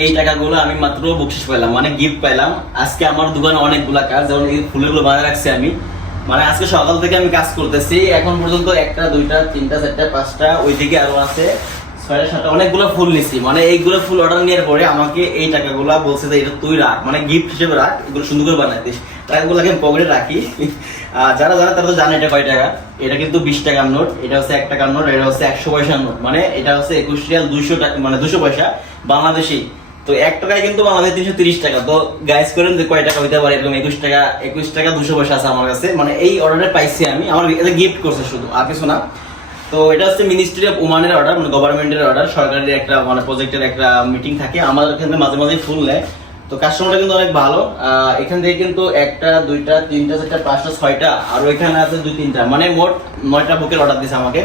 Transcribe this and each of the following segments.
এই টাকাগুলো আমি মাত্র বকশিস পেলাম, মানে গিফট পেলাম। আজকে আমার দোকানে অনেকগুলা কাজ, যেমন এই ফুলগুলো বানিয়ে রাখছি আমি, মানে আজকে সকাল থেকে আমি কাজ করতেছি, এখন পর্যন্ত 1টা 2টা 3টা 4টা 5টা, ওইদিকে আরো আছে 6টা 7টা, অনেকগুলো ফুল নিছি। মানে এইগুলো ফুল অর্ডার নেওয়ার পরে আমাকে এই টাকাগুলো বলছে যে এটা তুই রাখ, মানে গিফট হিসেবে রাখ, এগুলো সুন্দর করে বানাই দিস। টাকাগুলোকে আমি পকেটে রাখি। যারা যারা তারা তো জানে এটা কয় টাকা। এটা কিন্তু 20 টাকার নোট, এটা হচ্ছে 1 টাকার নোট, এটা হচ্ছে 100 পয়সার নোট, মানে এটা হচ্ছে 21 রিয়াল 200 টাকা, মানে 200 পয়সা বাংলাদেশি। তো 1 টাকায় কিন্তু বাংলাদেশ 330 টাকা। তো গাইস করেন যে কয় টাকা হইতে পারে, এরকম 21 টাকা 200 পয়সা আছে আমার কাছে। মানে এই অর্ডারে পাইছি আমি, আমার এটা গিফট করছে শুধু, আর কিছু না। তো এটা হচ্ছে মিনিস্ট্রি অফ ওমানের অর্ডার, মানে গভর্নমেন্টের অর্ডার, সরকারের একটা মানে প্রজেক্টের একটা মিটিং থাকে, আমাদের এখানে মাঝে মাঝে ফুল নেয়। তো কাস্টমারটা কিন্তু অনেক ভালো। এখান থেকে কিন্তু 1টা 2টা 3টা 4টা 5টা 6টা, আর ওইখানে আছে 2-3টা, মানে মোট 9টা বুকের অর্ডার দিয়েছে আমাকে।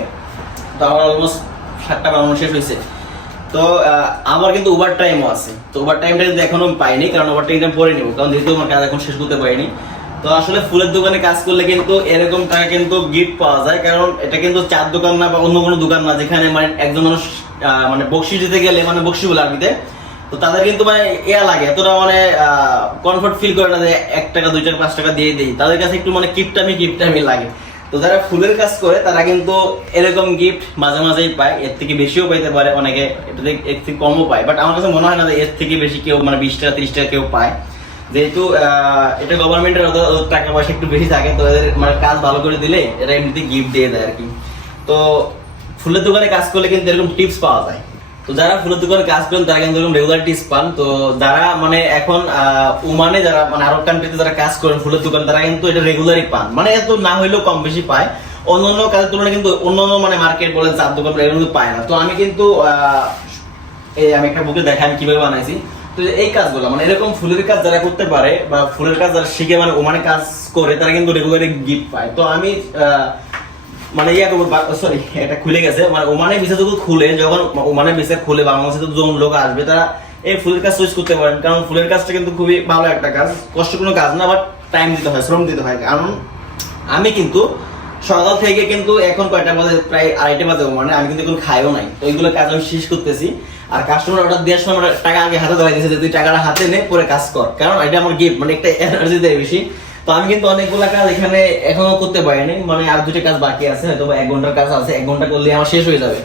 তো আমার অলমোস্ট 7টা বানানো শেষ হয়েছে। তো আমার কিন্তু ওভার টাইমও আছে। তো ওভার টাইমটা কিন্তু এখনো পাইনি, কারণ ওভার টাইমটা পরে নিব, কারণ যেহেতু আমার কাজ এখন শেষ করতে পারিনি। তো আসলে ফুলের দোকানে কাজ করলে কিন্তু এরকম টাকা কিন্তু গিফট পাওয়া যায়, কারণ এটা কিন্তু চার দোকান না বা অন্য কোনো দোকান না, যেখানে মানে একজন মানুষ মানে বকশিস দিতে গেলে, মানে বকশি বলে আরবিতে, তো তাদের কিন্তু মানে ইয়া লাগে, এতটা মানে কমফর্ট ফিল করে না যে 1 টাকা 2 টাকা 5 টাকা দিয়ে দেই, তাদের কাছে একটু মানে কিপটামি লাগে। তো যারা ফুলের কাজ করে তারা কিন্তু এরকম গিফট মাঝে মাঝেই পায়, এর থেকে বেশিও পাইতে পারে অনেকে, এটাতে এর থেকে কমও পায়, বাট আমার কাছে মনে হয় না যে এর থেকে বেশি কেউ মানে 20 টাকা 30 টাকা কেউ পায়। যেহেতু এটা গভর্নমেন্টের টাকা পয়সা একটু বেশি থাকে, তো এদের মানে কাজ ভালো করে দিলে এরা এমনিতে গিফট দিয়ে দেয় আর কি। তো ফুলের দোকানে কাজ করলে কিন্তু এরকম টিপস পাওয়া যায়। তো যারা ফুলের দোকানে কাজ করেন তারা কিন্তু এরকম রেগুলার টিপস পান। তো যারা মানে এখন ওমানে, যারা মানে আরব কান্ট্রিতে যারা কাজ করেন ফুলের দোকানে, তারা কিন্তু এটা রেগুলারই পান, মানে এত না হইলেও কম বেশি পায়। অন্যান্য কাজের তুলনায় কিন্তু অন্যান্য মানে মার্কেট বলেন, চার দোকান এগুলো কিন্তু পায় না। তো আমি কিন্তু আমি একটা বুকে দেখাই আমি কিভাবে বানাইছি। তো এই কাজগুলো মানে এরকম ফুলের কাজ যারা করতে পারে বা ফুলের কাজ যারা শিখে মানে ওমানে কাজ করে, তারা কিন্তু রেগুলারই গিফট পায়। তো আমি মানে সরি, এটা খুলে গেছে, মানে ওমানে ভিসা যখন খুলে, যখন ওমানে ভিসা খুলে বাংলাদেশে যখন লোক আসবে, তারা এই ফুলের কাজ চুজ করতে পারেন, কারণ ফুলের কাজটা কিন্তু খুবই ভালো একটা কাজ, কষ্ট কোনো কাজ না, বাট টাইম দিতে হয়, শ্রম দিতে হয়। কারণ আমি কিন্তু সকাল থেকে কিন্তু এখন কয়টা বাজে, প্রায় 2:30 বাজে, মানে আমি কিন্তু এখন খাইও নাই। তো এইগুলো কাজ আমি শেষ করতেছি, আর কাস্টমার অর্ডার দেওয়ার সময় আমার টাকা আগে হাতে ধরাই দিয়েছে যে তুই টাকাটা হাতে নে, পরে কাজ কর, কারণ এটা আমার গিফট, মানে একটা এনার্জি দেয় বেশি। তো আমি কিন্তু অনেকগুলো কাজ এখানে এখনো করতে পারিনি, মানে আর 2টা কাজ বাকি আছে, হয়তো 1 ঘন্টার কাজ আছে, 1 ঘন্টা করলে আমার শেষ হয়ে যাবে।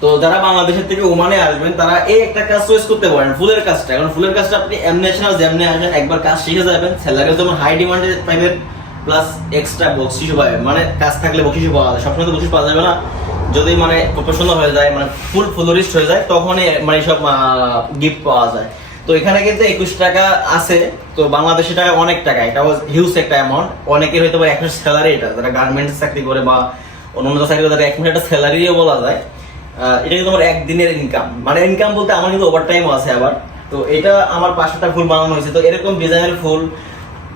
তো যারা বাংলাদেশের থেকে ওমানে আসবেন, তারা এই একটা কাজ চয়েস করতে পারেন, ফুলের কাজটা। কারণ ফুলের কাজটা আপনি এমনি যেমনি আসবেন, একবার কাজ শিখে যাবেন, স্যালারিও যেমন হাই ডিমান্ডে পাইবেন, প্লাস এক্সট্রা বকশিসও পাবেন। মানে কাজ থাকলে বকশিসও পাওয়া যায়, সবসময় তো বকশিস পাওয়া যাবে না, যদি মানে প্রফেশনাল হয়ে যায়, মানে ফুল ফ্লোরিস্ট হয়ে যায়, তখনই মানে সব গিফট পাওয়া যায়। তো এখানে কিন্তু 21 টাকা আছে, তো বাংলাদেশি টাকা অনেক টাকা, এটা হিউজ একটা অ্যামাউন্ট। অনেকের হয়তো এক মাসের স্যালারি, এটা যারা গার্মেন্টস চাকরি করে বা অন্য চাকরি করে, তারা 1 মাসের একটা স্যালারিও বলা যায়। এটা কিন্তু আমার একদিনের ইনকাম, মানে ইনকাম বলতে আমার কিন্তু ওভার টাইমও আছে আবার। তো এটা আমার 5টা ফুল বানানো হয়েছে। তো এরকম ডিজাইনের ফুল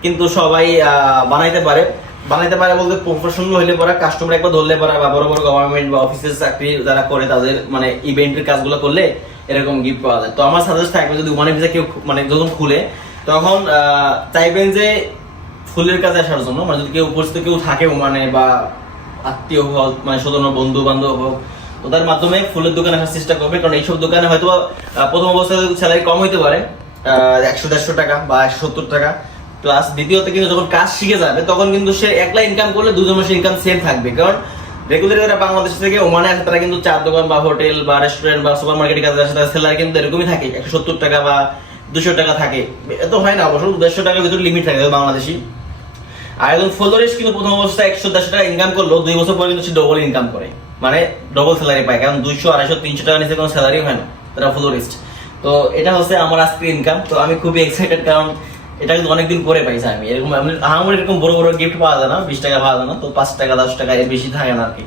কিন্তু সবাই বানাইতে পারে বলতে প্রফেশনাল হইলে পরে, কাস্টমার একবার ধরলে পরে, বা বড় বড় গভর্নমেন্ট বা অফিসের চাকরি যারা করে, তাদের মানে ইভেন্টের কাজগুলো করলে এরকম গিফট পাওয়া যায়। তো আমার সাজেস্ট থাকবে, যদি ওমানে ভিসা কেউ মানে যখন খুলে, তখন চাইবেন যে ফুলের কাজে আসার জন্য, মানে যদি কেউ উপস্থিত কেউ থাকে ওমানে, বা আত্মীয় হোক, মানে স্বজন বন্ধু বান্ধব হোক, ওদের মাধ্যমে ফুলের দোকানে আসার চেষ্টা করবে। কারণ এইসব দোকানে হয়তো প্রথম অবস্থায় স্যালারি কম হইতে পারে, 100-150 টাকা বা 170 টাকা, প্লাস দ্বিতীয়ত কিন্তু যখন কাজ শিখে যাবে, তখন কিন্তু সে একলা ইনকাম করলে 2 মাসের ইনকাম সেম থাকবে। কারণ রেগুলার যারা বাংলাদেশ থেকে ওমানে আসে, তারা কিন্তু চার দোকান বা হোটেল বা রেস্টুরেন্ট বা সুপার মার্কেটে কাজে আসে, তার স্যালারি কিন্তু এরকমই থাকে, 170 টাকা বা 200 টাকা থাকে। এত হয় না অবশ্য, 150 টাকার ভিতরে লিমিট থাকে বাংলাদেশি। আর একজন ফ্লোরিস্ট কিন্তু প্রথম অবস্থায় 150 টাকা ইনকাম করলো, 2 বছর পরে কিন্তু সে ডবল ইনকাম করে, মানে ডবল স্যালারি পায়। কারণ 200, 250, 300 টাকা নিচে কোনো স্যালারি হয় না তারা ফ্লোরিস্ট। তো এটা হচ্ছে আমার আজকে ইনকাম। তো আমি খুবই এক্সাইটেড, কারণ এটা কিন্তু অনেকদিন পরে পাইছি আমি। এরকম আমার এরকম বড় বড় গিফট পাওয়া যায় না, 20 টাকা পাওয়া যায় না, তো 5 টাকা 10 টাকা এর বেশি থাকে না আর কি।